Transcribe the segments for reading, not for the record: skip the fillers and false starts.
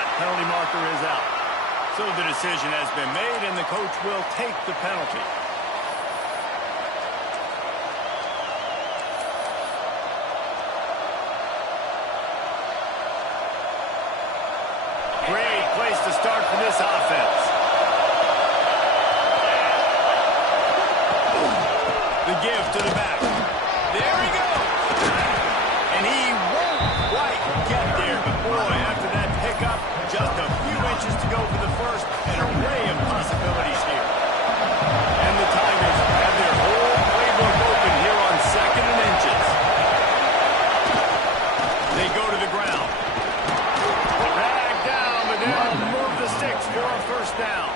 shot. Penalty marker is out. So the decision has been made, and the coach will take the penalty. Great place to start for this offense. The give to the back. There he goes. And he won't quite get there, but boy, after that pickup, just a few inches to go for the first. An array of possibilities here. And the Tigers have their whole playbook open here on 2nd and inches. They go to the ground. Drag down, but they'll move the sticks for a first down.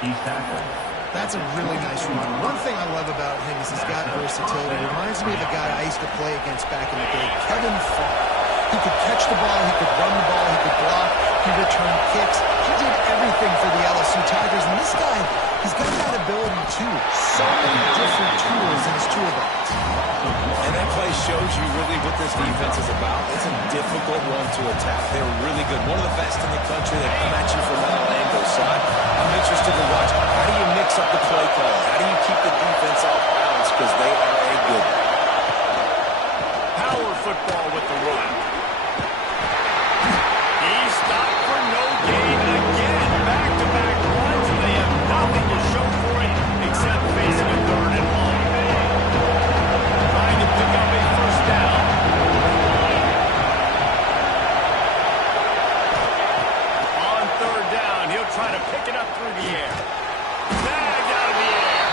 That's a really nice run. One thing I love about him is he's got versatility. It reminds me of a guy I used to play against back in the day, Kevin Farr. He could catch the ball, he could run the ball, he could block, he returned kicks. He did everything for the LSU Tigers, and this guy, he's got that ability too. So many different tools in his toolbox. And that play shows you really what this defense is about. It's a difficult one to attack. They're really good. One of the best in the country. They come at you from all angles. So I'm interested to watch. How do you mix up the play call? How do you keep the defense off balance? Because they are a good one. Power football with the run. He's stopped for no gain again. Back-to-back runs, and they have nothing to show for it except facing a 3rd and long. Trying to pick up a first down. On 3rd down, he'll try to pick it up through the air. Bagged out of the air.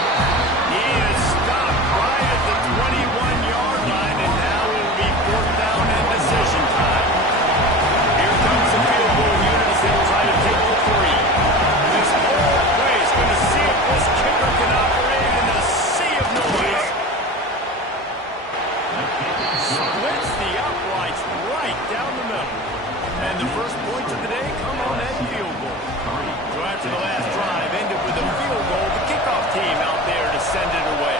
He is stopped right at the 21-yard line, and now it will be 4th down and decision time. Here comes the field goal unit as they'll try to take the 3. This whole play is going to see if this kicker can operate in a sea of noise. Splits the uprights right down the middle. And the first points of the day come on that field goal. So after the last drive ended with a field goal, the kickoff team out there to send it away.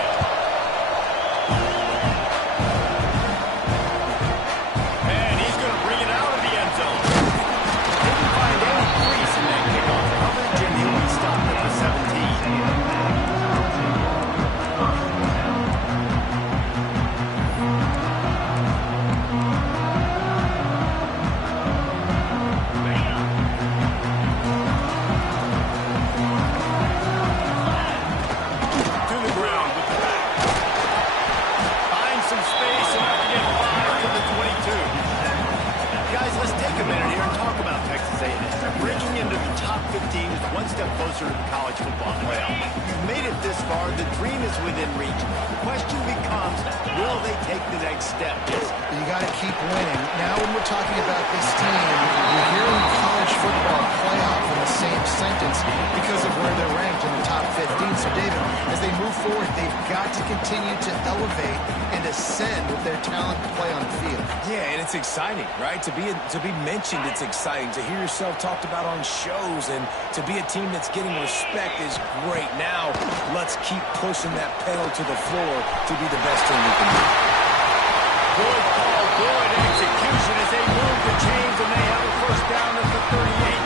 And he's going to bring it out of the end zone. Didn't find any crease in that kickoff coverage, and he'll be stopped at the 17. Breaking into the top 15 is one step closer to the college football playoff. You've made it this far. The dream is within reach. The question becomes, will they take the next step? You got to keep winning. Now when we're talking about this team, you're hearing college football playoff in the same sentence because of where they're ranked in the top 15. So, David, as they move forward, they've got to continue to elevate and ascend with their talent to play on the field. Yeah, and it's exciting, right? To be mentioned, it's exciting. To hear yourself talked about on shows and to be a team that's getting respect is great. Now, let's keep pushing that pedal to the floor to be the best team we can be. Good call, good execution as they move the chains, and they have a first down at the 38.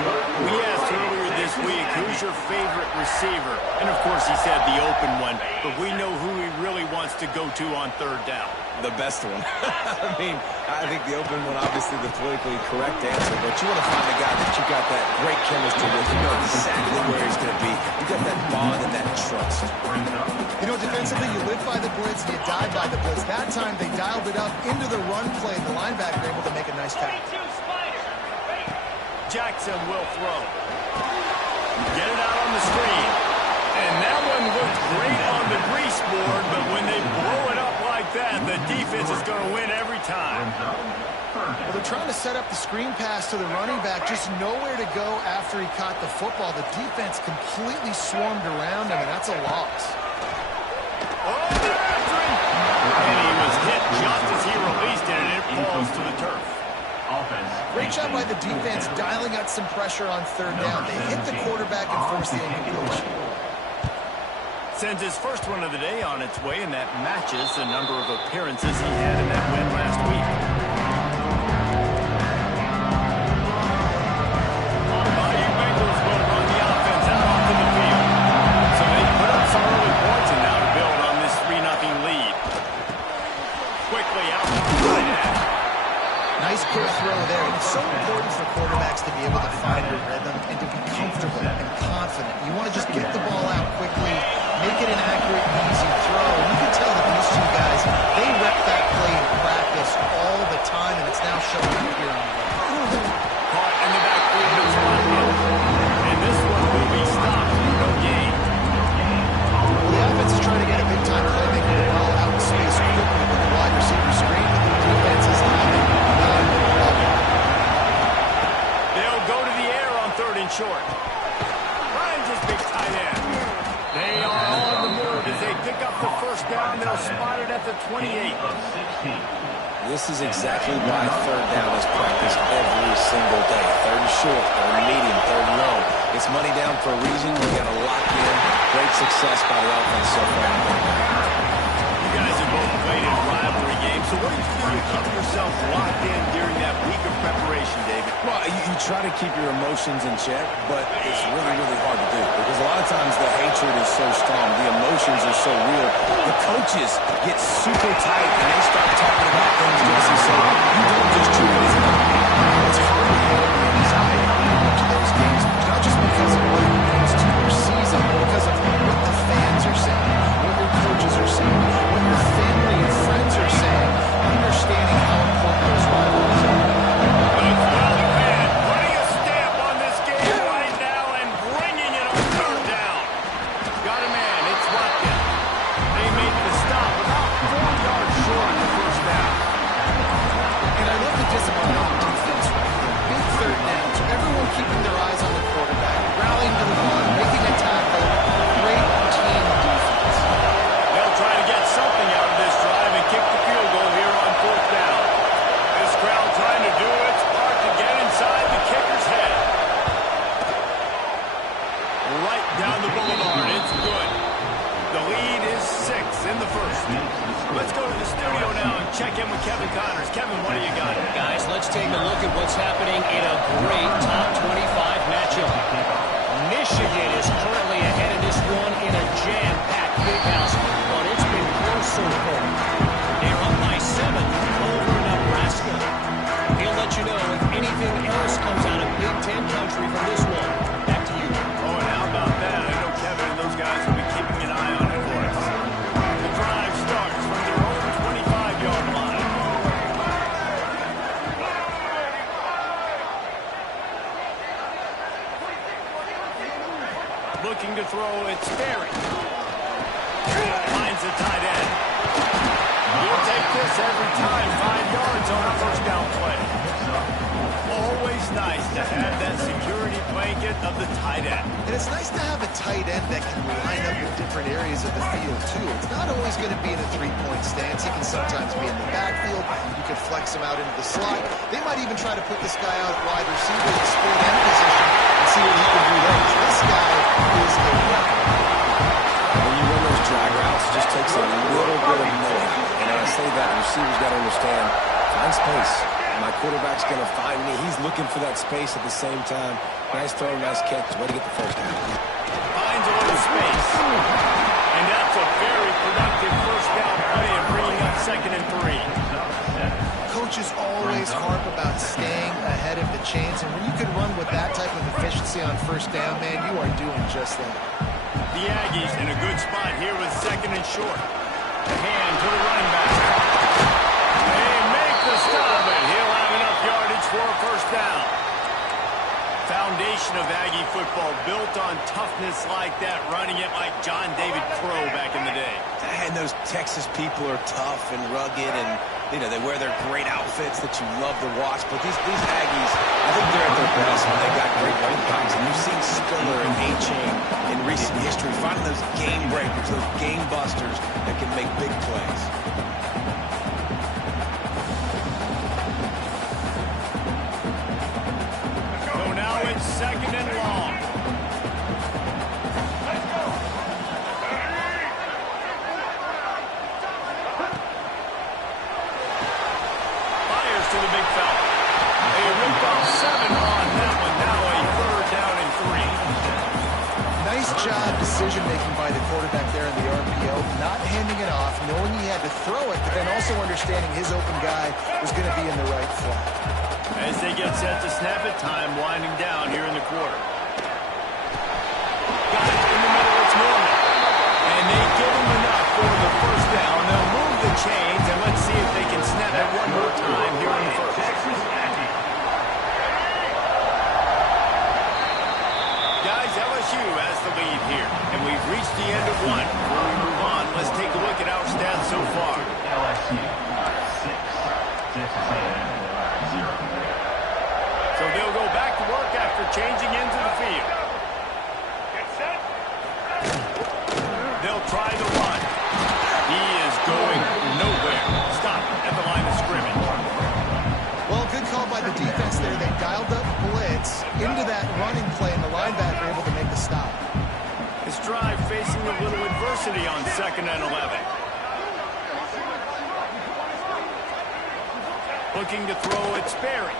We asked earlier this week, who's your favorite receiver? And, of course, he said the open one, but we know who he really wants to go to on 3rd down. The best one. I think the open one, obviously the politically correct answer, but you want to find a guy that you got that great chemistry with. You know exactly where he's going to be. You got that bond and that trust. You know, defensively, you live by the blitz and you die by the blitz. That time, they dialed it up into the run play. The linebacker able to make a nice tackle. Jackson will throw. Get it out on the screen. And that one looked great on the grease board, but when they blow it up like that, the defense is going to win every time. Well, they're trying to set up the screen pass to the running back, just nowhere to go after he caught the football. The defense completely swarmed around him, and that's a loss. Oh, they're after him! And he was hit just as he released it, and it falls to the turf. Great job by the defense dialing out some pressure on 3rd down. They hit the quarterback and forced the incompletion. Sends his first one of the day on its way, and that matches the number of appearances he had in that win last week. and short. Finds his big tight end. They are on the move as they pick up the first down. They'll spot it at the 28. This is exactly why third down is practiced every single day. Third and short, third and medium, third and long. It's money down for a reason. You got to lock in. Great success by the offense so far. You guys have both played in rivalry games, so what did you do to keep yourself locked in during that week of preparation, David? Well, you try to keep your emotions in check, but it's really, really hard to do because a lot of times the hatred is so strong, the emotions are so real. The coaches get super tight and they start talking about things, Jesse, so you don't just treat it as a game. It's hard to hold anxiety to those games, not just because of what it means to your season, but because of what the fans are saying, what your coaches are saying, what your family and friends are saying, understanding how important those rivalries are. Putting a stamp on this game right now and bringing it on third down. Got a man, it's Watkins. They made the stop about 4 yards short of the first down. And I love the discipline on defense right here. Big third downs, everyone keeping their eyes on the quarterback, rallying to the run, making a tackle. Great team defense. They'll try to get something out of this drive and kick the field goal here on fourth down. This crowd trying to do its part to get inside the kicker's head. Right down the boulevard, it's good. The lead is 6 in the first. Let's go to the studio now and check in with Kevin Connors. Kevin, what do you got? Guys, let's take a look at what's happening in a great top 25 matchup. Michigan is currently ahead of this one in a jam-packed big house, but it's been close so far. They're up by 7 over Nebraska. He'll let you know if anything else comes out of Big Ten country from this one. Back to you. Oh, and how about that? I know Kevin and those guys will be keeping an eye on it for us. The drive starts from their own 25-yard line. Looking to throw, it's Ferry. Finds the tight end. You'll take this every time. 5 yards on a first down play. Always nice to have that security blanket of the tight end. And it's nice to have a tight end that can line up in different areas of the field, too. It's not always going to be in a three-point stance. He can sometimes be in the backfield. You could flex him out into the slot. They might even try to put this guy out wide receiver in the split end position and see what he can do there. This guy is a weapon. When you run those drag routes, it just takes a little bit of knowing. And I say that, the receiver's got to understand, find space. My quarterback's going to find me. He's looking for that space at the same time. Nice throw, nice catch. Way to get the first down. Finds a little space. And that's a very productive first down play and bringing up 2nd and 3. Coaches always harp about staying ahead of the chains, and when you can run with that type of efficiency on first down, man, you are doing just that. The Aggies in a good spot here with 2nd and short. The hand to the running back. They make the stop, and he'll have enough yardage for a first down. Foundation of Aggie football built on toughness like that, running it like John David Crow back in the day. And those Texas people are tough and rugged, and they wear their great outfits that you love to watch. But these Aggies, I think they're at their best when they got great running backs. And you've seen Spiller and A-Chain in recent history finding those game breakers, those game busters that can make big plays. So now it's 2nd and long. To the big fella. They ripped off 7 on that one. Now a 3rd down and 3. Nice job decision-making by the quarterback there in the RPO, not handing it off, knowing he had to throw it, but then also understanding his open guy was going to be in the right flat. As they get set to snap it, time winding down here in the quarter. Got it in the middle, it's Norman. And they give him enough for the first down. They'll move the chains, and let's see if they can snap it one more time here in the first. Guys, LSU has the lead here, and we've reached the end of one. Before we move on, let's take a look at our stats so far. LSU 6, Texas A&M 0. So they'll go back to work after changing into the field. that running play, and the linebacker able to make the stop. His drive facing a little adversity on 2nd and 11. Looking to throw, it's Berry.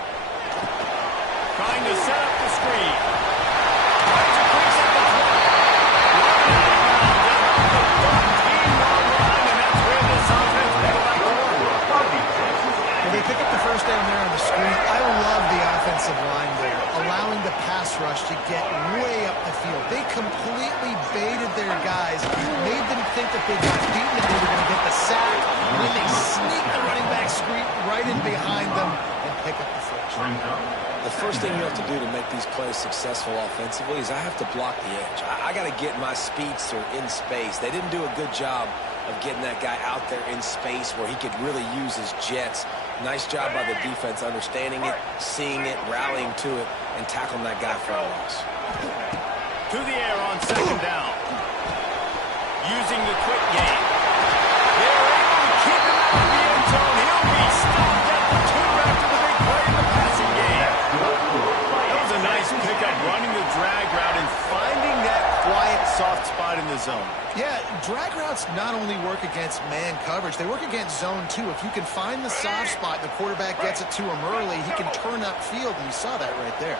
Trying to set up the screen. Tries to crease at the 20. Running out of bounds at the 13-yard line, and that's where this offense will go back to work. Well, they pick up the first down there on the screen. I love the offensive line there, allowing the pass rush to get way up the field. They completely baited their guys, made them think that they got beaten and they were going to get the sack. And then they sneak the running back screen right in behind them and pick up the first. The first thing you have to do to make these plays successful offensively is I have to block the edge. I got to get my speedster in space. They didn't do a good job of getting that guy out there in space where he could really use his jets. Nice job by the defense understanding it, seeing it, rallying to it, and tackling that guy for a loss. To the air on 2nd down. Using the quick game. They're able to keep him out of the end zone. He'll be stopped at the 2 after the big play in the passing game. That was a nice pickup, running the drag route and finding that quiet, soft spot in the zone. Yeah, drag routes not only work against man coverage, they work against zone too. If you can find the soft spot, the quarterback gets it to him early, he can turn upfield, and you saw that right there.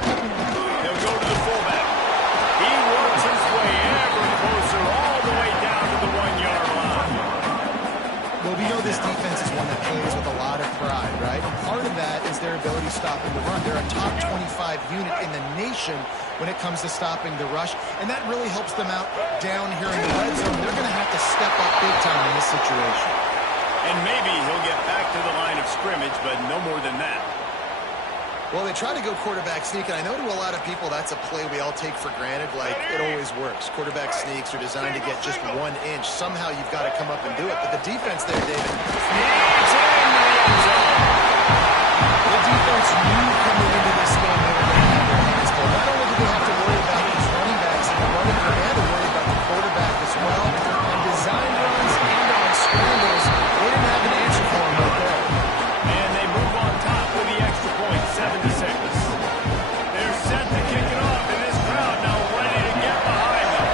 They'll go to the fullback. He works his way ever closer all the way down to the 1-yard line. Well, we know this defense is one that plays with a lot of pride, right? And part of that is their ability stopping the run. They're a top 25 unit in the nation when it comes to stopping the rush, and that really helps them out down here in the red zone. They're going to have to step up big time in this situation. And maybe he'll get back to the line of scrimmage, but no more than that. Well, they try to go quarterback sneak, and I know to a lot of people that's a play we all take for granted, like it always works. Quarterback sneaks are designed to get just 1 inch. Somehow you've got to come up and do it, but the defense there, David. The defense knew coming into this game they were going to have their hands full. Not only do they have to worry about these running backs and the running game, they had to worry about the quarterback as well. On design runs and on scrambles, they didn't have an answer for him right there. And they move on top with the extra point, 7-6. They're set to kick it off, and this crowd now ready to get behind them.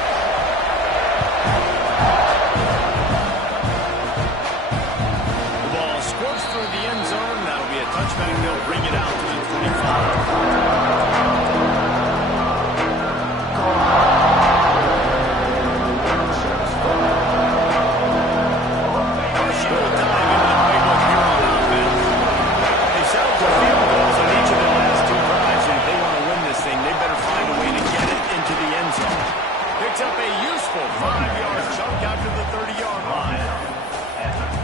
The ball squirts through the end zone. That'll be a touchback. They'll bring it out to the 25. Up a useful 5-yard chunk out to the 30-yard line.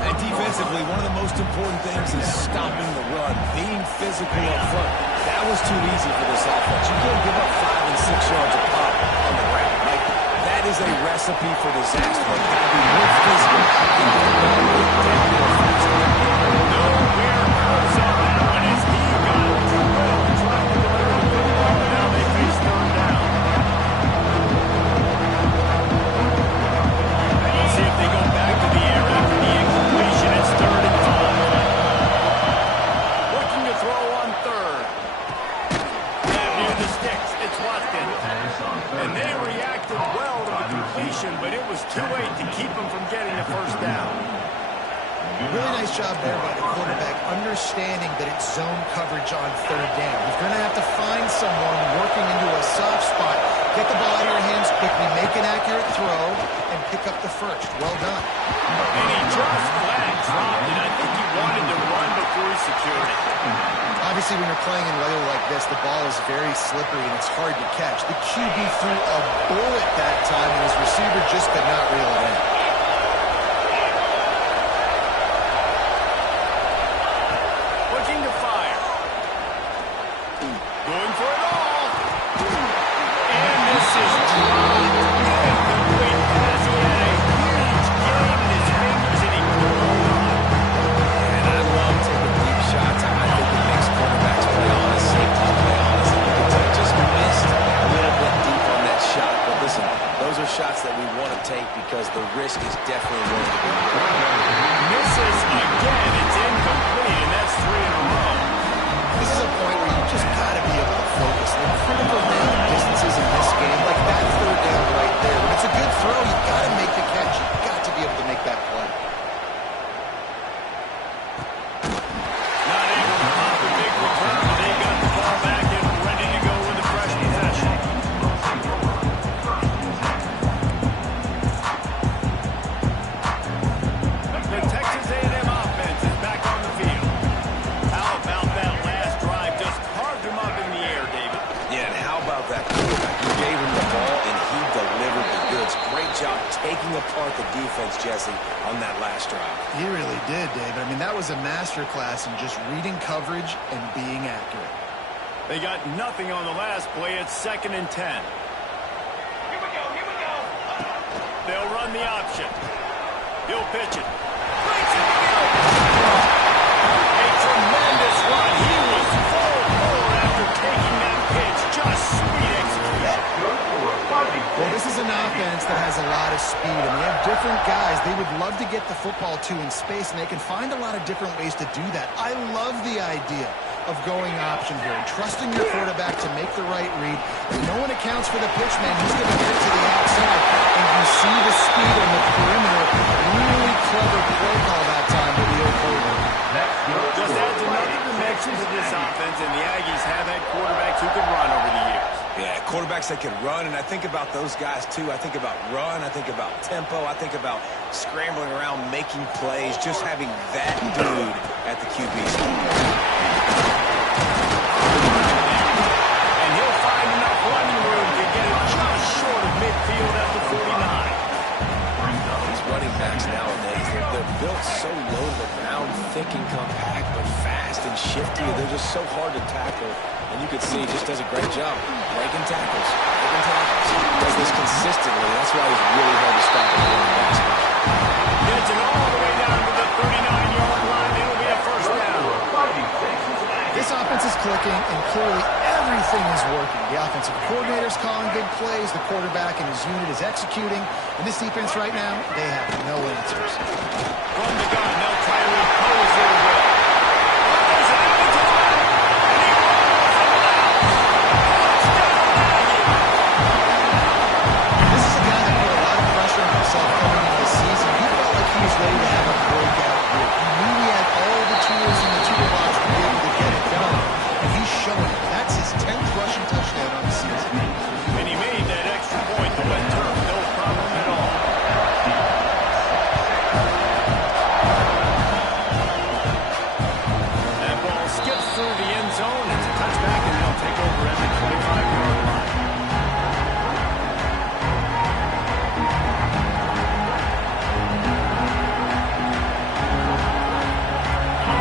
And defensively, one of the most important things is stopping the run, being physical up front. That was too easy for this offense. You can't give up 5 and 6 yards a pop on the ground. Like, that is a recipe for disaster. You've got to be more physical. Nowhere close on that one as he got too well trying to deliver a good ball, but now they face 3rd down. See if they go back to the air after the incompletion. It's 3rd and 5. Looking to throw on 3rd. Grab near the sticks. It's Watkins. And they reacted well to the completion, but it was too late to keep them from getting the first down. Really nice job there by the quarterback, understanding that it's zone coverage on 3rd down. He's going to have to find someone working into a soft spot, get the ball out of your hands quickly, make an accurate throw, and pick up the first. Well done. And he just flat dropped it. I think he wanted to run before he secured it. Obviously, when you're playing in weather like this, the ball is very slippery and it's hard to catch. The QB threw a bullet that time, and his receiver just could not reel it in. Looking to fire. Going for it all. And this is dropped. Incomplete pass. He had a huge game in his fingers, and he couldn't hold on. And I love taking deep shots. I think it makes quarterbacks play honest, safeties play honest. And you can tell just missed a little bit deep on that shot. But listen, those are shots that we want to take because the risk is definitely worth it. Misses again. It's incomplete, and that's 3 in a row. This is a point where you just got to be able to focus picking apart the defense, Jesse, on that last drive. He really did, David. I mean, that was a masterclass in just reading coverage and being accurate. They got nothing on the last play. It's 2nd and 10. Here we go, here we go. They'll run the option. He'll pitch it. Breaks it again. A tremendous run. He was full forward after taking that pitch. Just sweet execution. Well, this is an offense that has a lot of speed, and they have different guys they would love to get the football to in space, and they can find a lot of different ways to do that. I love the idea of going option here and trusting your quarterback to make the right read. When no one accounts for the pitch, man, he's going to get it to the outside, and you see the speed on the perimeter. Really clever play call that time with the old quarterback. Just adds another dimension to this offense, and the Aggies have had quarterbacks who can run over the years. Yeah, quarterbacks that can run, and I think about those guys, too. I think about run, I think about tempo, I think about scrambling around, making plays, just having that dude at the QB spot. And he'll find enough running room to get it just short of midfield at the 49. These running backs nowadays, they're built so low to the ground, thick and compact, but fast and shifty. They're just so hard to tackle. And you can see he just does a great job breaking tackles, breaking tackles. He does this consistently. That's why he's really hard to stop at the running back spot. Gets it all the way down to the 39-yard line. It'll be a first down. This offense is clicking, and clearly everything is working. The offensive coordinator's calling big plays. The quarterback and his unit is executing. And this defense right now, they have no answers. From the gun, they'll try to impose their will. There's an Avatar, and he rolls it out. Touchdown, Aggies. This is a guy that put a lot of pressure on himself coming into the season. He felt like he was ready to have a breakout year. He knew he had all the tools in the toolbox to be able to get it done, and he's showing it. That's his 10th rushing touchdown on the season. And he made that extra point. The wet turf, no problem at all. That ball skips through the end zone. It's a touchback, and they'll take over at the 25-yard line.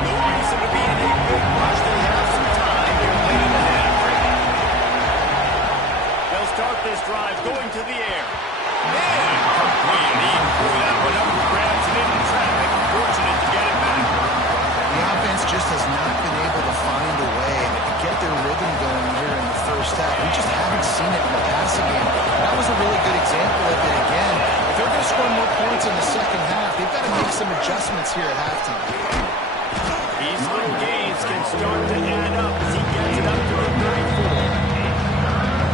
No reason to be in a big rush. They have some time here late in the half. They'll start this drive going to the air. And complete. He threw that one up, grabs it into traffic. Fortunate to get it back. The offense just has not been able to find a way to get their rhythm going here in the first half. We just haven't seen it in the passing game. That was a really good example of it again. If they're going to score more points in the second half, they've got to make some adjustments here at halftime. These little gains can start to add up as he gets it up to the 34.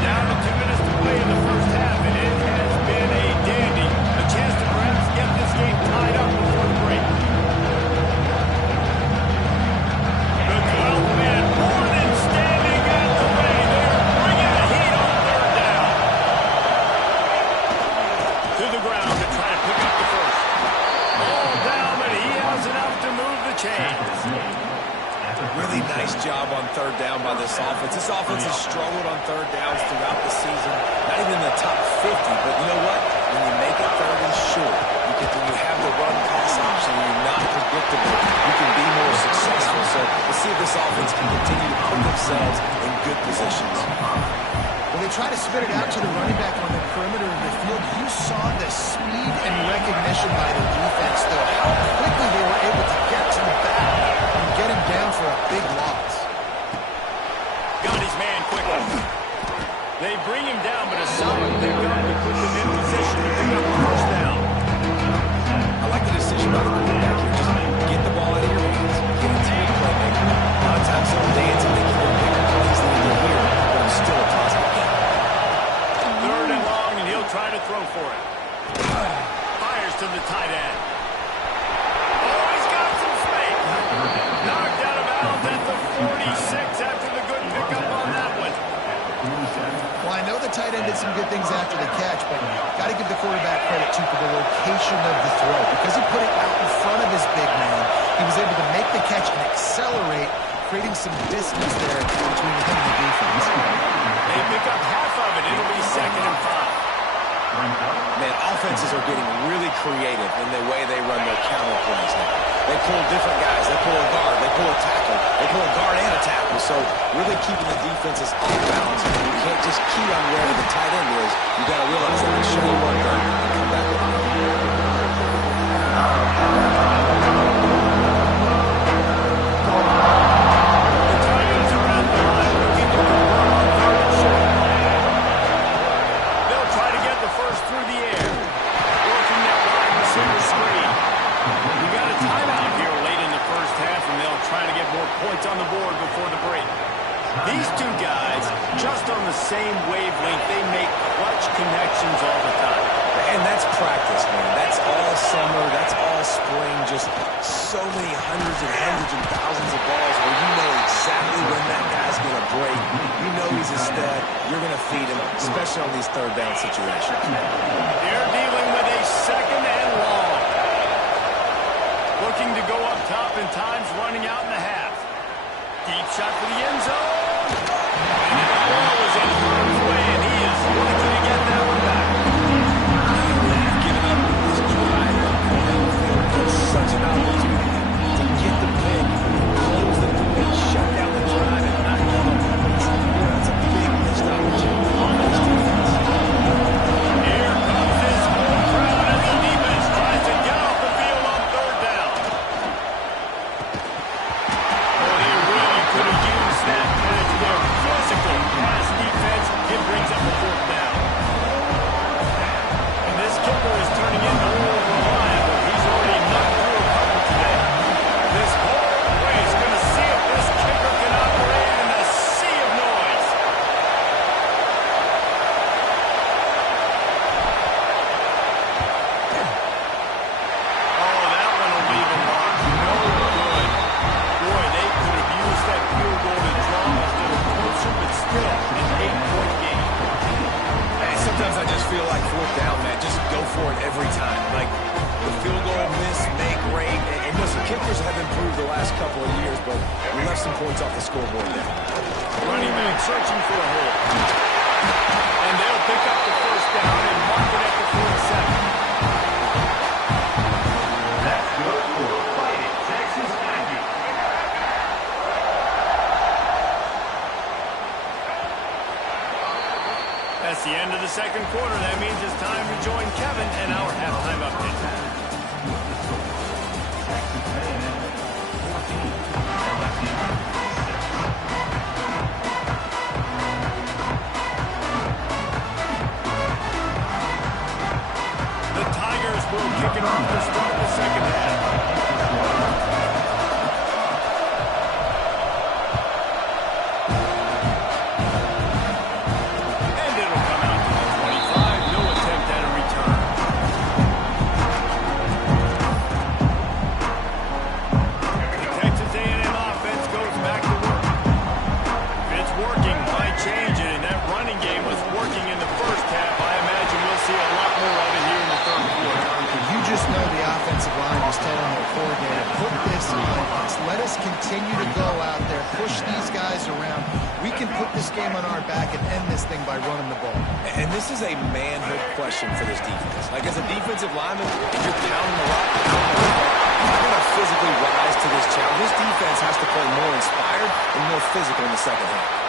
Down to 2 minutes to play in the first half, and it has been a dandy. A chance to perhaps get this game tied up before the break. The 12th man more than standing at the ready. They're bringing the heat on third down. To the ground to try to pick up the first. Ball down, but he has enough to move the chains. Really nice job on third down by this offense. This offense has struggled on third downs throughout the season. Not even in the top 50, but you know what? When you make it third and short, when you have the run-pass option, when you're not predictable, you can be more successful. So let's see if this offense can continue to put themselves in good positions. When they try to spit it out to the running back on the perimeter of the field, you saw the speed and recognition by the defense, though. How quickly they were able to get to the back and get him down for a big loss. Got his man quickly. They bring him down, but a solid pickup to put them in position to pick up the first down. I like the decision by the quarterback here. Just get the ball out of your hands. Get it to your playmaker. A lot of times they'll dance and make even bigger plays than they do here, but it's still a positive game. Third and long, and he'll try to throw for it. Fires to the tight end. Oh, he's got some space. Knocked out of bounds at the 46 after the good pickup on that one. Well, I know the tight end did some good things after the catch, but got to give the quarterback credit, too, for the location of the throw. Because he put it out in front of his big man, he was able to make the catch and accelerate, creating some distance there between him and the defense. They pick up half of it. It'll be 2nd and 5. Man, offenses are are getting really creative in the way they run their counter plays now. They pull different guys. They pull a guard. They pull a tackle. They pull a guard and a tackle. So really keeping the defenses off balance. You can't just key on wherever the tight end is. You got to realize they can show you one thing and come back with it. Points on the board before the break. These two guys, just on the same wavelength, they make clutch connections all the time. And that's practice, man. That's all summer. That's all spring. Just so many hundreds and thousands of balls where you know exactly when that guy's going to break. You know he's a stud. You're going to feed him, especially on these third down situations. They're dealing with a second and long. Looking to go up top and time's running out in the half. Deep shot for the end zone. And the ball is in harm's way, and he is lucky to get that one back. Giving up this drive downfield. It's such an opportunity to get the pick, close the door, shut down the drive, and not give up points. That's a big missed opportunity on this defense. Here comes his home crowd as the defense tries to get off the field on third down. Could have used that as their physical pass defense. It brings up a fourth down. And this kicker is turning into old reliable. He's already knocked through a couple today. This whole place is going to see if this kicker can operate in a sea of noise. Oh, that one will leave him marked. No good. Boy, they could have used that field goal to draw us a little closer, but still an 8-point game. Hey, sometimes I just feel like fourth down, man. Just go for it every time. Like the field goal miss, make, rate. And listen, kickers have improved the last couple of years, but we left some points off the scoreboard there. Running back searching for a hole. And they'll pick up the first down and mark it at the 47. That's good for a fighting Texas Aggies. That's the end of the second quarter. That means it's time to join Kevin and our halftime update. The Tigers will kick it off to start the second half. And it'll come out to the 25. No attempt at a return. The Texas A&M offense goes back to work. If it's working, why change it? And that running game was working in the first half. I imagine we'll see a lot more of it here in the third quarter. You just know the offensive line was telling their coordinator, put this on us. Let us continue to go out there, push these guys around. We can put this game on our back and end this thing by running the ball. And this is a manhood question for this defense. Like, as a defensive lineman, if you're pounding the rock, you're going to physically rise to this challenge. This defense has to play more inspired and more physical in the second half.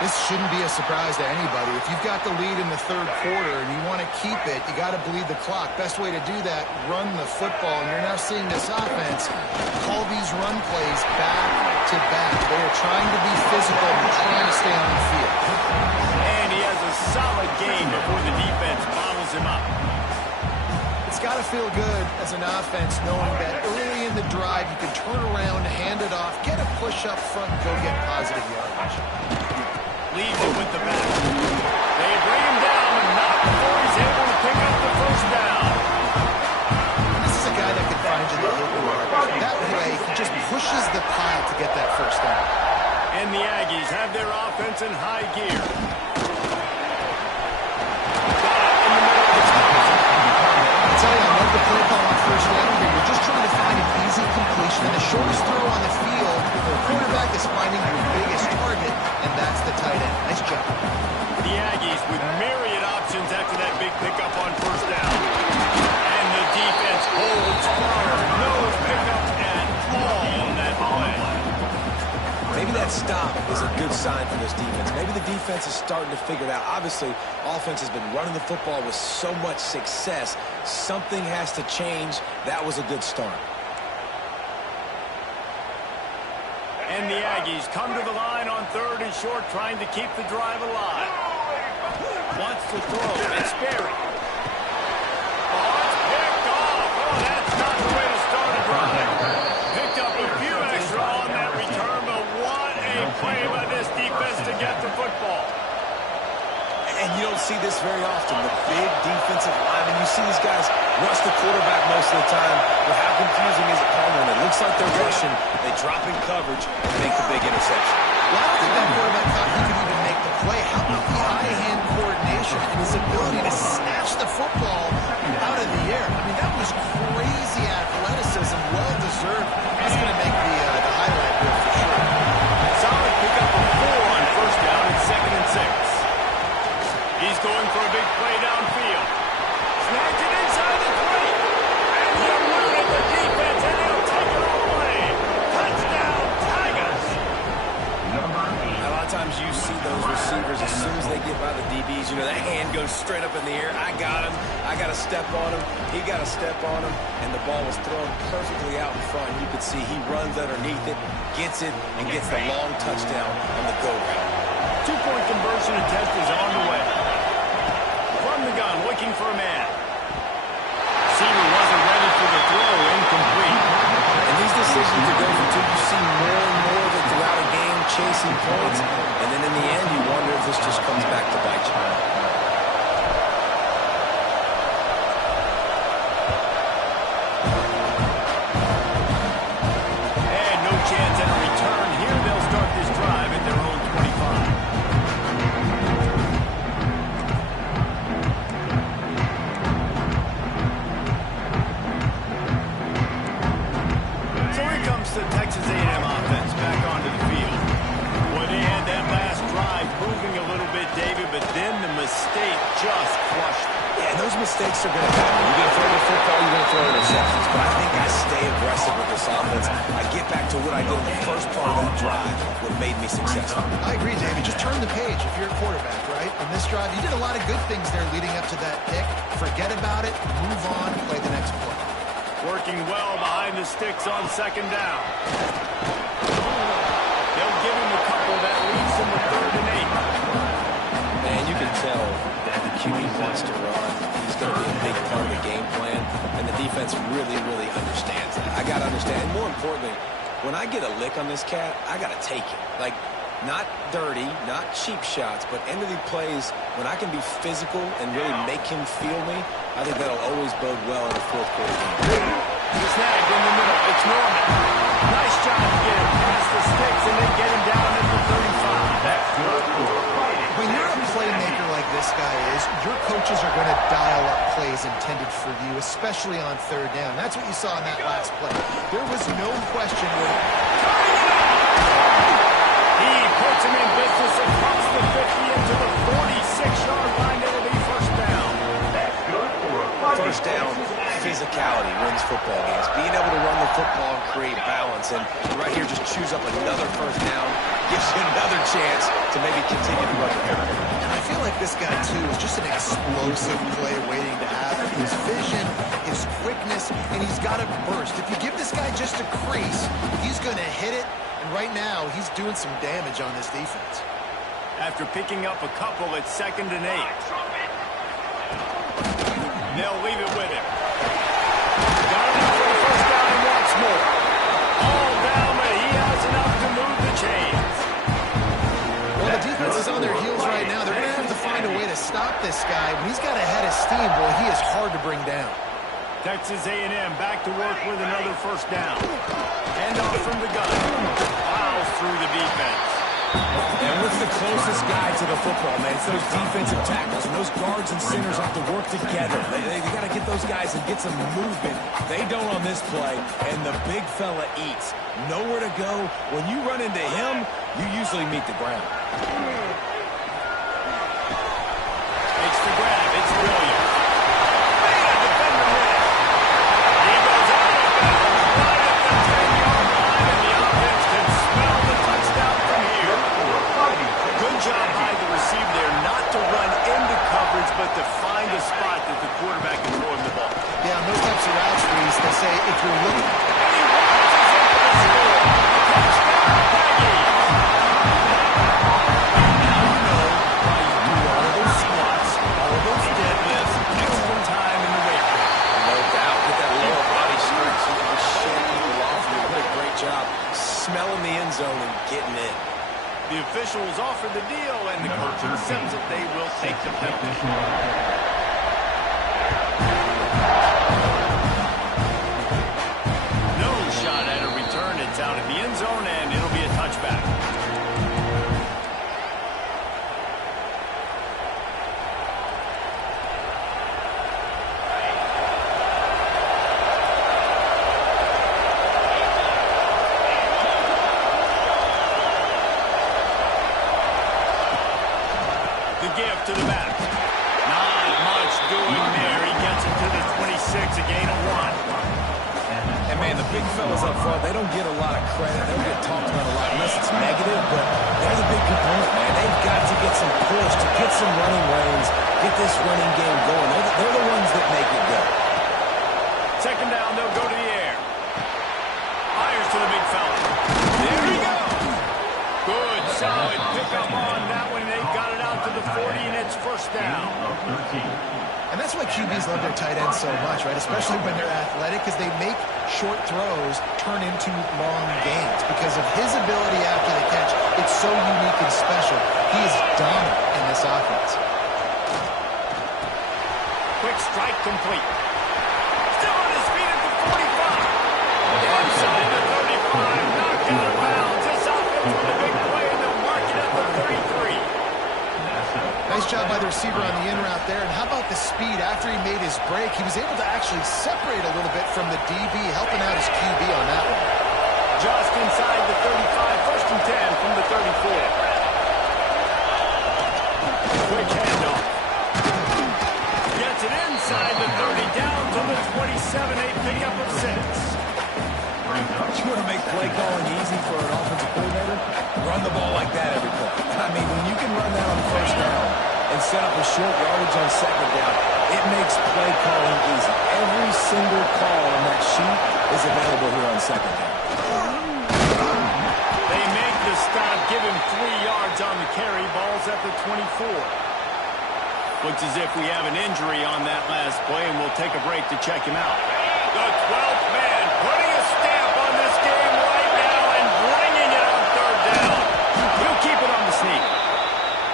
This shouldn't be a surprise to anybody. If you've got the lead in the third quarter and you want to keep it, you got to bleed the clock. Best way to do that, run the football. And you're now seeing this offense call these run plays back to back. They are trying to be physical and trying to stay on the field. And he has a solid game before the defense bottles him up. It's got to feel good as an offense knowing that early in the drive you can turn around, hand it off, get a push up front, and go get positive yardage. Leaves it with the back. They bring him down, but not before he's able to pick up the first down. This is a guy that can find you the open yardage. That way, he just pushes the pile to get that first down. And the Aggies have their offense in high gear. Got it in the middle of the target. I tell you, I love the play call on first down here. You're just trying to find an easy completion, and the shortest throw on the field, the quarterback is finding your biggest target, and that's the tight end. Nice job. The Aggies with myriad options after that big pickup on first down. stop is a good sign for this defense. Maybe the defense is starting to figure it out. Obviously, offense has been running the football with so much success. Something has to change. That was a good start. And the Aggies come to the line on 3rd and short, trying to keep the drive alive. Wants to throw. It's Berry. Oh, it's picked off. Oh, that's not the way to start a drive. Picked up a few extra on that return, but what a play by this defense to get the football. And you don't see this very often. The big defensive linemen, you see these guys rush the quarterback most of the time, but how confusing is it calling when it looks like they're rushing, they drop in coverage and make the big interception? Well, I don't think that quarterback thought he could even make the play. How about the eye-hand coordination and his ability to snatch the football out of the air? I mean, that was crazy athleticism, well-deserved. That's going to make the highlight reel for sure. Solid pickup of 4 on 1st down and 2nd and 6. He's going for a big play downfield. Snags it inside the 20. And he eluded the defense, and he'll take it all away. Touchdown, Tigers. A lot of times you see those receivers, as soon as they get by the DBs, you know, that hand goes straight up in the air. I got him. I got to step on him. He got to step on him. And the ball was thrown perfectly out in front. You could see he runs underneath it, gets it, and gets the long touchdown on the go route. 2-point conversion attempt is on the way. From the gun, looking for a man. Receiver wasn't ready for the throw, incomplete. And these decisions to go for 2, you see more and more of it throughout a game, chasing points. And then in the end, you wonder if this just comes back to bite you. And no chance at a return here. They'll start this drive at their own 25. The Texas A&M offense back onto the field. Well, they had that last drive moving a little bit, David, but then the mistake just crushed them. Yeah, and those mistakes are going to happen. You're going to throw the football, you're going to throw interceptions. But I think I stay aggressive with this offense. I get back to what I did in the first part of that drive, what made me successful. I agree, David. Just turn the page if you're a quarterback, right? On this drive, you did a lot of good things there leading up to that pick. Forget about it, move on, play the next play. Working well behind the sticks on 2nd down. They'll give him a couple that leads him with 3rd and 8. Man, you can tell that the QB wants to run. He's going to be a big part of the game plan, and the defense really, really understands that. I got to understand. And more importantly, when I get a lick on this cat, I got to take it. Like, not dirty, not cheap shots, but end of the plays, when I can be physical and really make him feel me, I think that'll always bode well in the 4th quarter game. He's snagged in the middle. It's Norman. Nice job to get him past the sticks and then get him down at the 35. That's good for fighting. When you're a playmaker like this guy is, your coaches are going to dial up plays intended for you, especially on 3rd down. That's what you saw in that last play. There was no question where he puts him in business across the 50 into the 46-yard line. It'll be 1st down. That's good for a fighting. 1st down, physicality wins football games. Being able to run the football and create balance. And right here, just choose up another 1st down, gives you another chance to maybe continue to run the football. And I feel like this guy, too, is just an explosive play waiting to happen. His vision, his quickness, and he's got a burst. If you give this guy just a crease, he's going to hit it. And right now, he's doing some damage on this defense. After picking up a couple at 2nd and 8. They'll leave it with him. Got him for the 1st down and wants more. All down, but he has enough to move the chains. Well, the defense is on their heels right now. They're going to have to find a way to stop this guy. When he's got a head of steam, boy, he is hard to bring down. Texas A&M back to work with another 1st down. Hand off from the gun. Plows through the defense. And with the closest guy to the football, man, it's those defensive tackles, and those guards and centers have to work together. They got to get those guys and get some movement. They don't on this play, and the big fella eats. Nowhere to go. When you run into him, you usually meet the ground. Makes the grab. It's Williams. Man, a defender hit it. He goes out of bounds right at the 10-yard line, and the offense can smell the touchdown from here. they will take the penalty. No shot at a return. It's out of the end zone, and it'll be a touchback. The give to the back. Not much doing there. He gets it to the 26, a gain of 1. And, man, the big fellas up front, they don't get a lot of credit. They don't get talked about a lot unless it's negative, but they're the big component, man. They've got to get some push, to get some running lanes, get this running game going. They're the ones that make it go. Second down, they'll go to the air. Fires to the big fella. There he goes. Good, solid pickup on that one. They got it out to the 40, and it's first down. And that's why QBs love their tight ends so much, right? Especially when they're athletic, because they make short throws turn into long gains. Because of his ability after the catch, it's so unique and special. He is dominant in this offense. Quick strike complete. Still on his feet at the 45. Inside the 35, knocked out of bounds. This offense with a big play, and they'll mark it at the 33. Nice job by the receiver on the in route there. And how about the speed after he made his break? He was able to actually separate a little bit from the DB, helping out his QB on that one. Just inside the 35, first and 10 from the 34. Quick handoff. Gets it inside the 30, down to the 27, a pickup of 6. You want to make play calling easy for an offensive coordinator? Run the ball like that every play. I mean, when you can run that on first down and set up a short yardage on second down, it makes play calling easy. Every single call on that sheet is available here on second down. They make the stop, give him 3 yards on the carry. Ball's at the 24. Looks as if we have an injury on that last play, and we'll take a break to check him out. The 12th man putting a stamp on this game right now and bringing it on third down. He'll keep it on the sneak.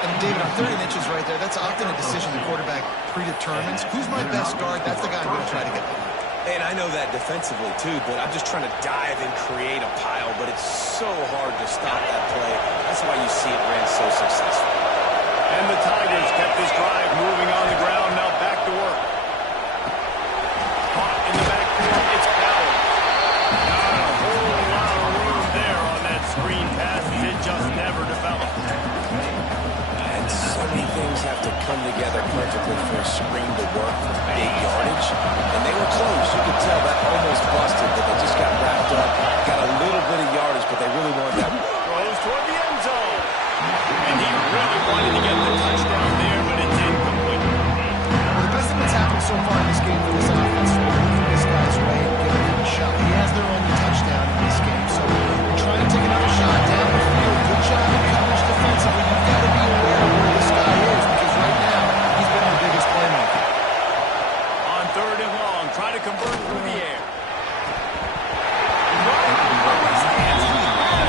And David, on 30 inches right there, that's often a decision the quarterback predetermines. Who's my best guard? That's the guy I'm going to try to get behind. And I know that defensively, too, but I'm just trying to dive and create a pile, but it's so hard to stop that play. That's why you see it ran so successful. And the Tigers kept this drive moving on the ground, now back to work. Caught in the backfield, it's Bauer. Not a whole lot of room there on that screen pass, as it just never developed. And so many things have to come together perfectly for a screen to work for big yardage. And they were close. You could tell that almost busted, but they just got wrapped up, got a little bit of yardage, but they really wanted that. Throws toward the end zone. And he really wanted to get the touchdown there, but it's incomplete. Well, the best thing that's happened so far in this game for this offense is looking this guy's way and giving him a shot. He has their only touchdown in this game, so trying to take another shot down the field. Good job in coverage defensively. You've got to be aware of where this guy is, because right now he's been the biggest playmaker. On third and long, try to convert through the air.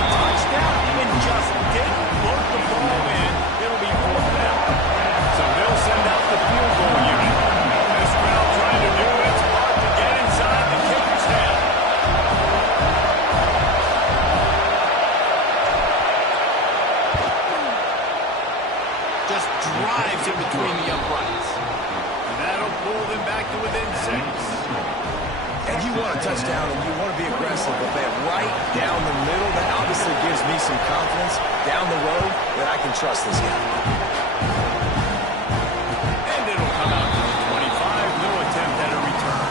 Touchdown and just didn't load the ball in. It'll be fourth down. So they'll send out the field goal unit. This crowd trying to do its part to get inside the kicker's head. Just drives in between the uprights. And that'll pull them back to within 6. And you want a touchdown and you want to be aggressive, but man, right down the middle, that obviously gives me some confidence down the road that I can trust this guy. And it'll come out to the 25. No attempt at a return.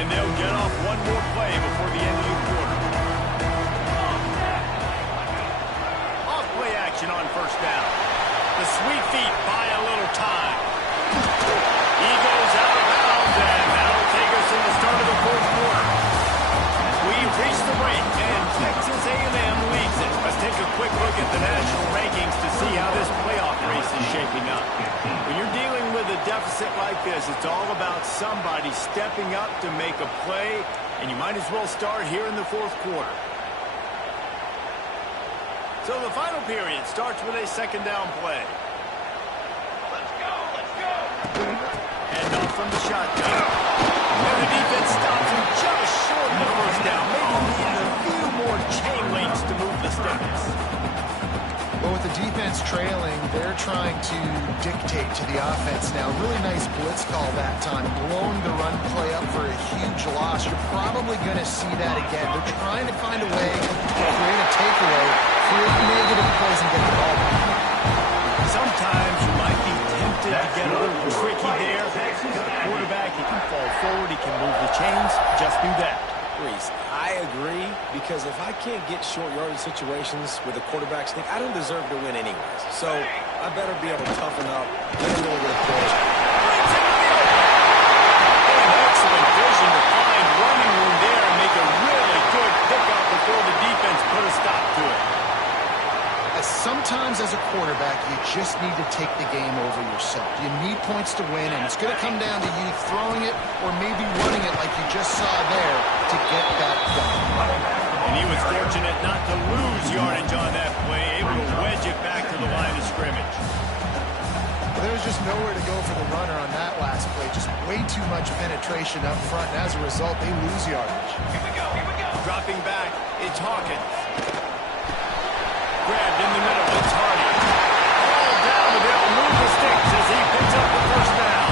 And they'll get off one more play before the end of the quarter. Off play action on first down. The sweet feet buy a little time. He goes out of bounds, and that'll take us in the start of the fourth quarter. We've reached the break, and Texas A&M leads it. Let's take a quick look at the national rankings to see how this playoff race is shaping up. When you're dealing with a deficit like this, it's all about somebody stepping up to make a play, and you might as well start here in the fourth quarter. So the final period starts with a second down play. Let's go, let's go. Hand off from the shotgun. And the defense stops him just short of the first down. Maybe needing a few more chain links to move the sticks. But with the defense trailing, they're trying to dictate to the offense now. Really nice blitz call that time, blowing the run play up for a huge loss. You're probably going to see that again. They're trying to find a way to create a takeaway, create negative plays, and get the ball back. Sometimes you might be tempted to get a little tricky there. The quarterback, he can fall forward, he can move the chains. Just do that. Reese, I agree, because if I can't get short yardage situations with a quarterback sneak, I don't deserve to win anyways. So I better be able to toughen up, get a little bit of push. Excellent vision to find running room there and make a really good pickup before the defense put a stop to it. Sometimes as a quarterback, you just need to take the game over yourself. You need points to win, and it's going to come down to you throwing it or maybe running it like you just saw there to get that done. And he was fortunate not to lose yardage on that play, able to wedge it back to the line of scrimmage. There was just nowhere to go for the runner on that last play. Just way too much penetration up front, and as a result, they lose yardage. Here we go, here we go. Dropping back, it's Hawkins. Grabbed in the middle, it's Hardy. All down, but they'll move the sticks as he picks up the first down.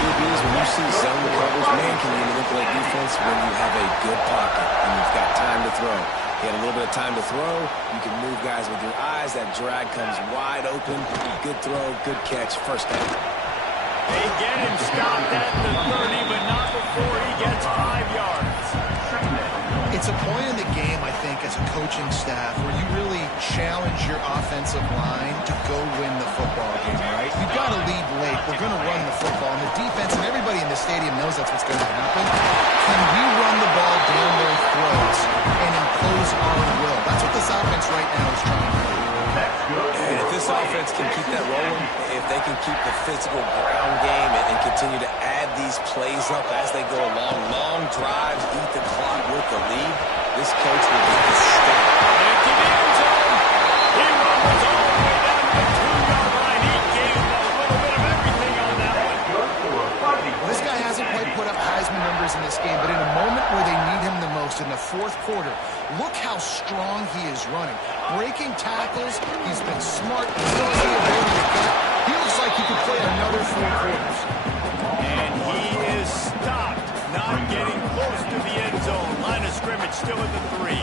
QBs, when you see zone coverage, man, can you manipulate defense when you have a good pocket and you've got time to throw. You had a little bit of time to throw, you can move guys with your eyes, that drag comes wide open, good throw, good catch, first down. They get him stopped at the 30, but not before he gets 5 yards. It's a point in the game, I think, as a coaching staff where you really challenge your offensive line to go win the football game, right? You've got to lead late. We're going to run the football. And the defense and everybody in the stadium knows that's what's going to happen. Can we run the ball down their throats and impose our will? That's what this offense right now is trying to do. And if this offense can keep that rolling, if they can keep the physical ground game and continue to add these plays up as they go along, long drives, eat the clock with the lead, this coach will be ecstatic. Into the end zone. He rumbles all the way down to the 2-yard line. He gave a little bit of everything on that one. Well, this guy hasn't quite put up Heisman numbers in this game, but in a moment where they need him the most, in the fourth quarter, look how strong he is running. Breaking tackles, he's been smart, still has the ability to cut. He looks like he could play another 4 quarters. And he is stopped, not getting close to the end zone. Line of scrimmage still at the 3.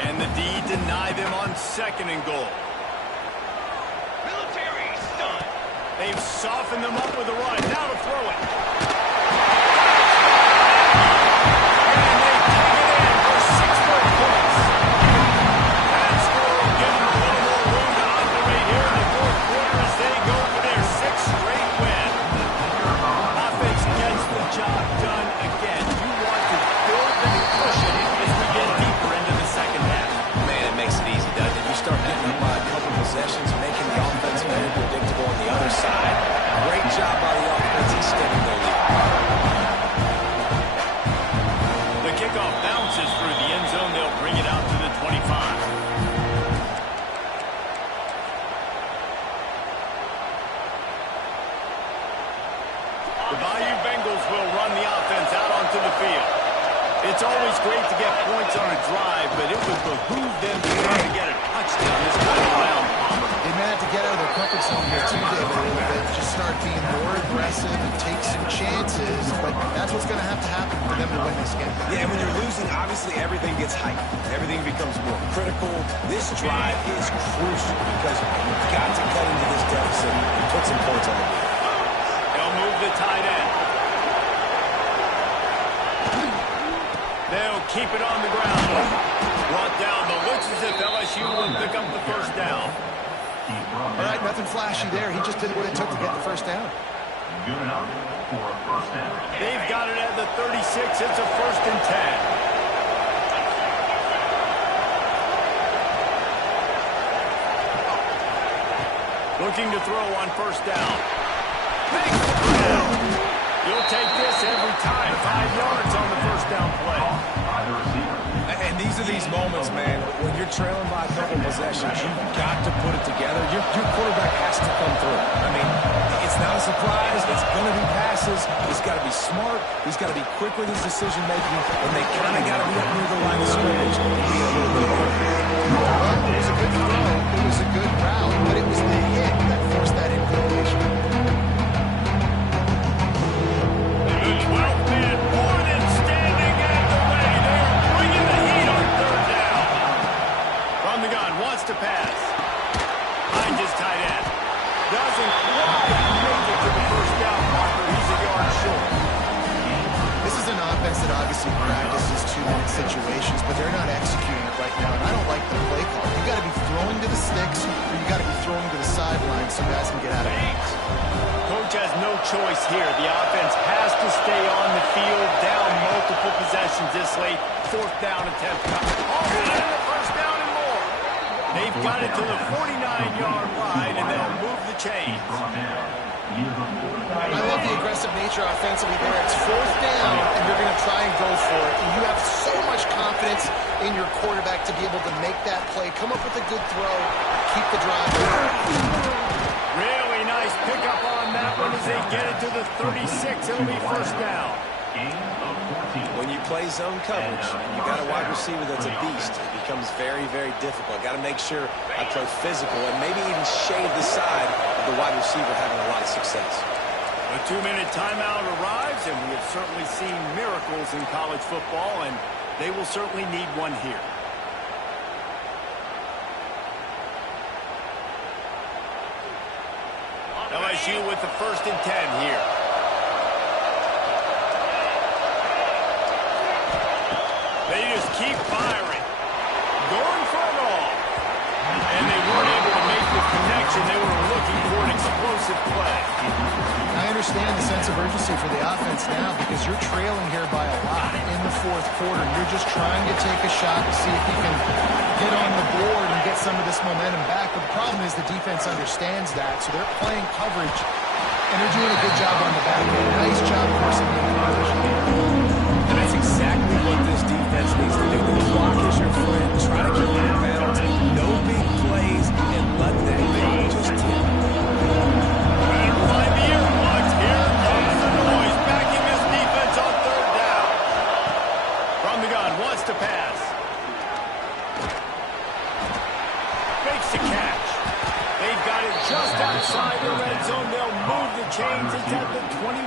Can the D deny them on 2nd and goal? Military stunt. They've softened them up with a run. Now to throw it. And they take it in for 6 more points. That score will give them a little more room to operate here in the fourth quarter as they go for their 6th straight win. Offense gets the job done again. You want to build that cushion as we get deeper into the second half. Man, it makes it easy, doesn't it? You start getting up by a couple possessions, making the offense very predictable on the other side. Great job by the offense extending their lead. The kickoff bounces through the end zone. They'll bring it out to the 25. The Bayou Bengals will run the offense out onto the field. It's always great to get points on a drive, but it would behoove them to try to get a touchdown this time around. They may have to get out of their comfort zone here too, David, a little bit. Just start being more aggressive and take some chances, but that's what's going to have to happen for them to win this game. Yeah, and when you're losing, obviously everything gets heightened. Everything becomes more critical. This drive is crucial because you've got to cut into this deficit and put some points on the board. They'll move the tight end. They'll keep it on the ground. Brought down. The looks as if LSU will pick up the first down. All right, nothing flashy there. He just did what it took to get the first down. Good enough for a first down. They've got it at the 36. It's a 1st and 10. Looking to throw on 1st down. Makes the grab. You'll take this every time. 5 yards on the 1st down play. By the receiver. And these are these moments moments, man, when you're trailing by a couple possessions, you've got to put it together. Your quarterback has to come through. I mean, it's not a surprise. It's going to be passes. He's got to be smart. He's got to be quick with his decision-making, and they kind of got to be up near the line of scrimmage and be a little bit harder. Well, it was a good throw. It was a good route, but it was the hit that forced that incompletion. The 12th man more than standing at the ready. They are bringing the heat on third down. From the gun, wants to pass. Finds his tight end. Doesn't quite make it to the first down marker. He's a yard short. This is an offense that obviously practices two-minute situations, but they're not executing it right now, and I don't like the play call. You got to be throwing to the sticks, or you got to be throwing to the sideline so guys can get out of bounds. Coach has no choice here. The offense has to stay on the field, down multiple possessions this late. Fourth down attempt. Already in the first down and more. They've got it to the 49-yard line, and they'll move the chains. I love the aggressive nature offensively there. It's fourth down, and you're going to try and go for it. And you have so much confidence in your quarterback to be able to make that play, come up with a good throw, keep the drive going. Really nice pickup on that one as they get it to the 36. It'll be first down. When you play zone coverage, you got a wide receiver that's a beast. It becomes very, very difficult. Got to make sure I play physical and maybe even shade the side of the wide receiver having a lot of success. A 2-minute timeout arrives, and we have certainly seen miracles in college football, and they will certainly need one here. LSU with the 1st and 10 here. They just keep firing. Going for it all. And they weren't able to make the connection. They were looking for an explosive play. I understand the sense of urgency for the offense now because you're trailing here by a lot in the fourth quarter. You're just trying to take a shot to see if you can get on the board and get some of this momentum back. But the problem is the defense understands that, so they're playing coverage, and they're doing a good job on the back end. Nice job forcing the incompletion. And that's exactly what this defense needs to do. The clock is your friend. Try to keep it balanced. No big plays, and let that clock just tick. Better find the earplugs. Here comes the noise, backing this defense on third down. From the gun, wants to pass. Makes the catch. They've got it just outside the red zone. They'll move the chains. It's at the 21.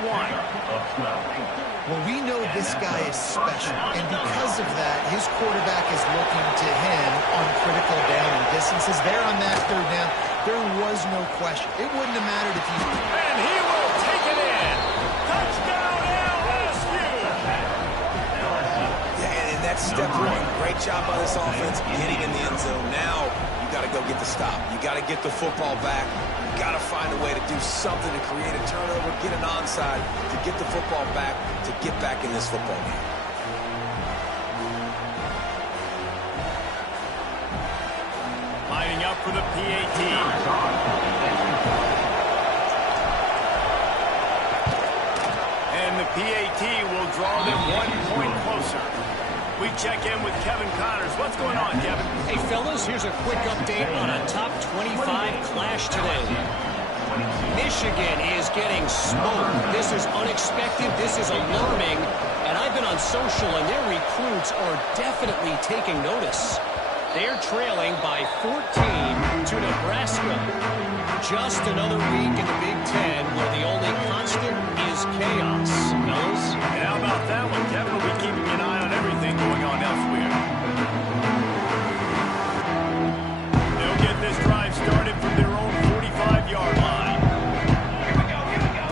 Well, we know this guy is special, and because of that, his quarterback is looking to him on critical down and distances. There on that third down, there was no question. It wouldn't have mattered if he... And he will take it in. Touchdown, LSU. Yeah, and that's step one. Great job by this offense hitting in the end zone. Now you got to go get the stop. You got to get the football back. You got to find a way to do something to create a turnover, get an onside, to get the football back, to get back in this football game. Lining up for the PAT. And the PAT will draw them 1 point closer. We check in with Kevin Connors. What's going on, Kevin? Hey, fellas, here's a quick update on a top 25 clash today. Michigan is getting smoked. This is unexpected. This is alarming. And I've been on social, and their recruits are definitely taking notice. They're trailing by 14 to Nebraska. Just another week in the Big Ten where the only constant is chaos, fellas. And how about that one? Kevin will be keeping an eye on everything going on elsewhere. They'll get this drive started from their own 45-yard line. Here we go, here we go.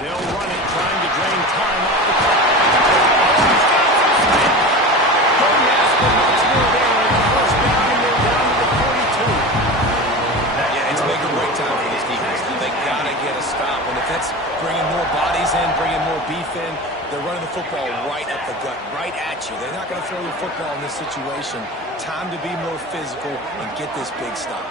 They'll run it, trying to drain time off the clock. Couldn't ask for much more there. First down, and they're down to the 42. Yeah, it's make or break time for this defense. They got to get a stop. And if that's bringing more bodies in, bringing more beef in, they're running the football right up the gut, right at you. They're not going to throw the football in this situation. Time to be more physical and get this big stop.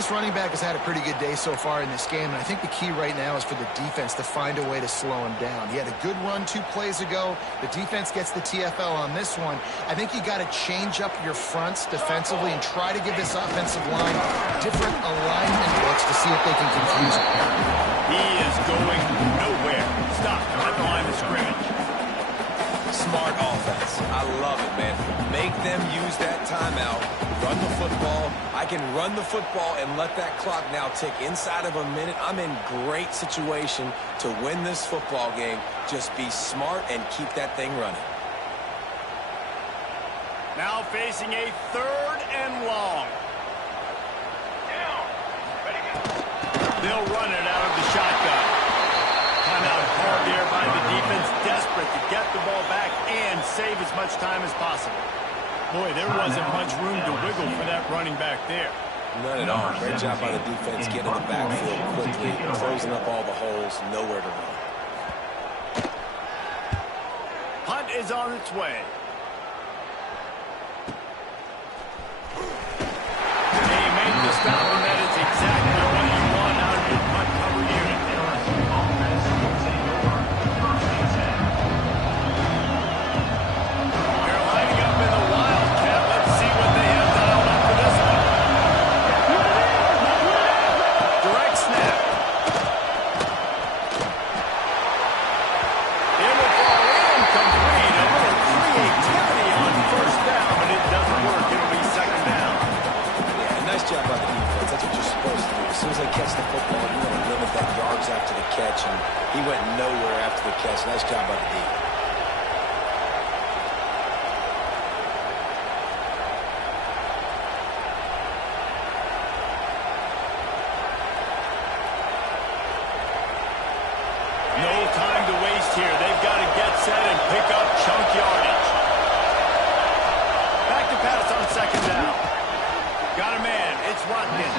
this running back has had a pretty good day so far in this game, and I think the key right now is for the defense to find a way to slow him down. He had a good run 2 plays ago. The defense gets the TFL on this one. I think you got to change up your fronts defensively and try to give this offensive line different alignment looks to see if they can confuse him. He is going nowhere. Stop at the line of scrimmage. Smart offense. I love it, man. Make them use that timeout. Run the football. I can run the football and let that clock now tick inside of a minute. I'm in great situation to win this football game. Just be smart and keep that thing running. Now facing a 3rd and long. They'll run it out of the shotgun. Timeout called there by the defense, desperate to get the ball back and save as much time as possible. Boy, there wasn't much room to wiggle for that running back there. None at all. Great job by the defense getting in the backfield quickly, closing up all the holes, nowhere to run. Punt is on its way. They made the stop, and that is exactly what you want out of your punt cover unit. They're lining up in the Wildcat. Let's see what they have dialed up for this one. Direct snap. It will fall incomplete. A little creativity on 1st down, but it doesn't work. It'll be 2nd down. Yeah, nice job by the defense. That's what you're supposed to do. As soon as they catch the football, you want to limit that yards after the catch, and he went nowhere after the catch. Nice job by the defense. No time to waste here. They've got to get set and pick up chunk yardage. Back to pass on 2nd down. Got a man. It's Watkins.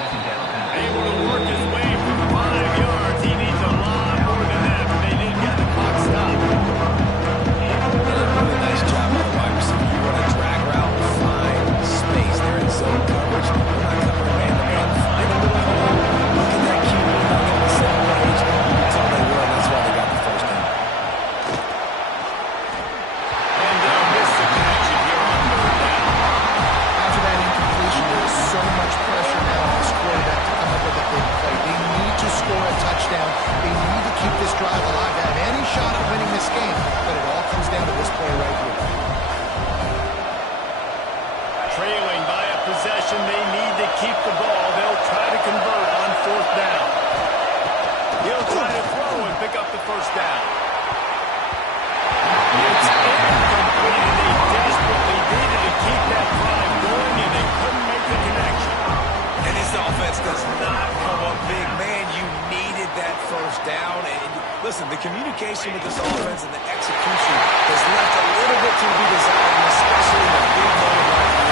Able to work his way from 5 yards. He needs a lot more than that, but they did get the clock stopped. Really nice job by the wide receiver. You want a drag route, find space. They're in zone coverage. They're not covering man-to-man. Find a little hole. Look at that QB. They'll get the same range. You can tell they were, and that's why they got the 1st down. And they'll miss the connection here on 3rd down. After that incompletion, there is so much pressure now on this quarterback to come up with a big play. They need to score a touchdown. They need to keep this drive alive to have any shot at winning this game, but it all comes down to this play right here. Trailing by a possession, they need to keep the ball. They'll try to convert on 4th down. He'll try to throw and pick up the 1st down. It's incomplete, and they desperately needed to keep that drive going, and they couldn't make the connection. And this offense does not come up big. Man, you needed that 1st down. And listen, the communication with this offense and the execution has left a little bit to be desired, especially in a big moment like this.